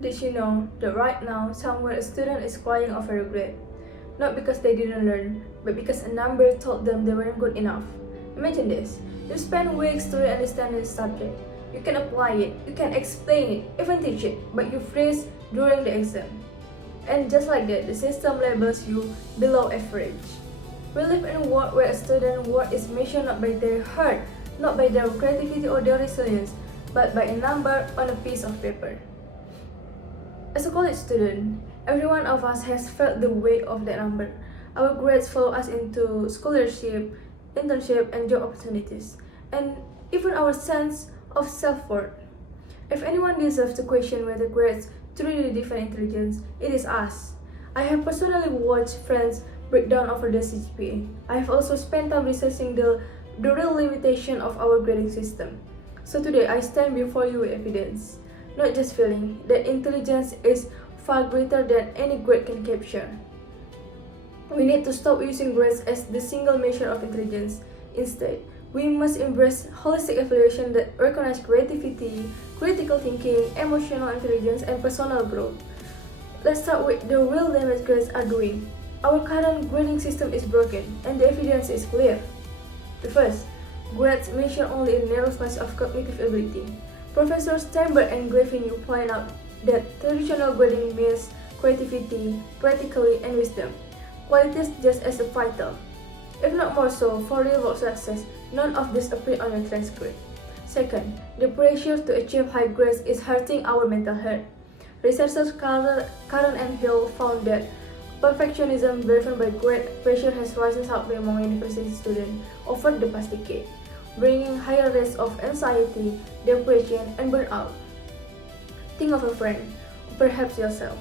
Did you know that right now somewhere a student is crying over a grade? Not because they didn't learn, but because a number told them they weren't good enough. Imagine this. You spend weeks to understand the subject. You can apply it, you can explain it, even teach it, but you freeze during the exam. And just like that, the system labels you below average. We live in a world where a student's worth is measured not by their heart, not by their creativity or their resilience, but by a number on a piece of paper. As a college student, every one of us has felt the weight of that number. Our grades follow us into scholarship, internship, and job opportunities, and even our sense of self-worth. If anyone deserves to question whether grades truly define intelligence, it is us. I have personally watched friends break down over their CGPA. I have also spent time researching the real limitation of our grading system. So today I stand before you with evidence, not just feeling, that intelligence is far greater than any grade can capture. We need to stop using grades as the single measure of intelligence. Instead, we must embrace holistic evaluation that recognizes creativity, critical thinking, emotional intelligence, and personal growth. Let's start with the real damage grades are doing. Our current grading system is broken, and the evidence is clear. The first, grades measure only a narrow slice of cognitive ability. Professors Steinberg and Gravinu point out that traditional grading means creativity, practicality, and wisdom, qualities just as vital, if not more so, for real-world success. None of this appear on your transcript. Second, the pressure to achieve high grades is hurting our mental health. Researchers Karen and Hill found that perfectionism driven by grade pressure has risen sharply among university students over the past decade, bringing higher rates of anxiety, depression, and burnout. Think of a friend, perhaps yourself,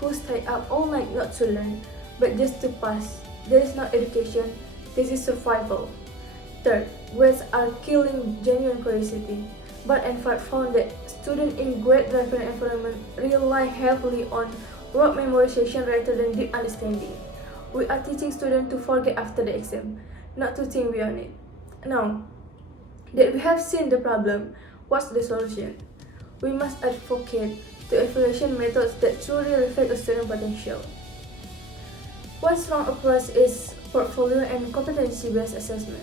who stayed up all night not to learn, but just to pass. This is not education, this is survival. Third, grades are killing genuine curiosity. Bart and Fart found that students in grade-driven environment rely heavily on rote memorization rather than deep understanding. We are teaching students to forget after the exam, not to think beyond it. Now that we have seen the problem, what's the solution? We must advocate to evaluation methods that truly reflect a student potential. One strong approach is portfolio and competency-based assessment.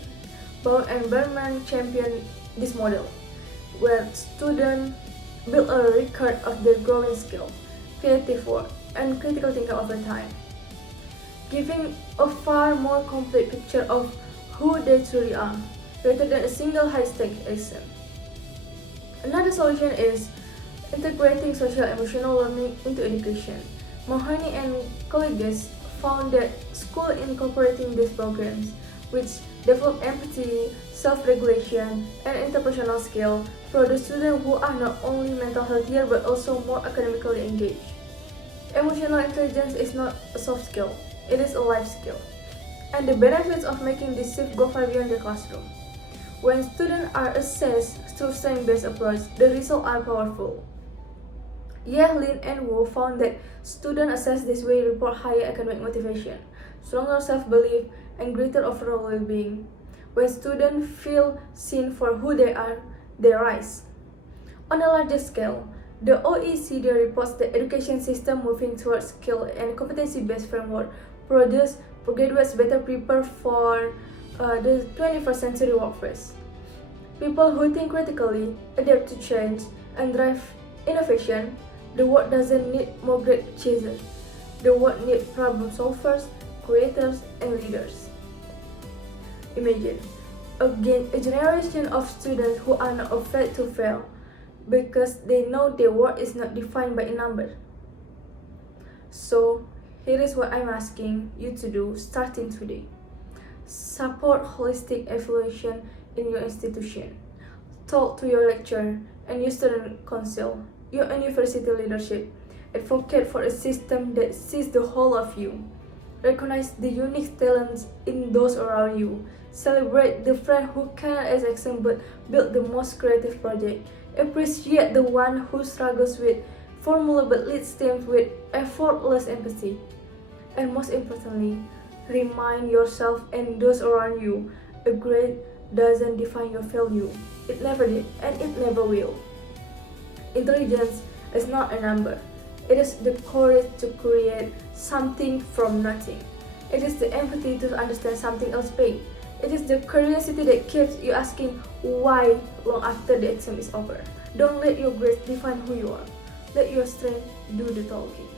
Brown and Berman championed this model, where students build a record of their growing skill, creative work, and critical thinking over time, giving a far more complete picture of who they truly are, rather than a single high-stakes exam. Another solution is integrating social-emotional learning into education. Mahoney and colleagues found that schools incorporating these programs, which develop empathy, self-regulation, and interpersonal skills, produce students who are not only mental healthier but also more academically engaged. Emotional intelligence is not a soft skill, it is a life skill. And the benefits of making this shift go far beyond the classroom. When students are assessed through strength-based approach, the results are powerful. Ye, Lin, and Wu found that students assessed this way report higher academic motivation, stronger self-belief, and greater overall well-being. When students feel seen for who they are, they rise. On a larger scale, the OECD reports the education system moving towards skill and competency-based framework produce graduates better prepared for the 21st century workforce. People who think critically, adapt to change, and drive innovation. The world doesn't need more great chasers. The world needs problem solvers, creators, and leaders. Imagine a generation of students who are not afraid to fail because they know their worth is not defined by a number. So, here is what I'm asking you to do starting today. Support holistic evaluation in your institution. Talk to your lecturer and your student council, your university leadership. Advocate for a system that sees the whole of you. Recognize the unique talents in those around you. Celebrate the friend who cannot as excel but build the most creative project. Appreciate the one who struggles with formula but leads teams with effortless empathy. And most importantly, remind yourself and those around you, a grade doesn't define your value. It never did, and it never will. Intelligence, is not a number. It is the courage to create something from nothing. It is the empathy to understand something else big. It is the curiosity that keeps you asking why long after the exam is over. Don't let your grades define who you are. Let your strength do the talking.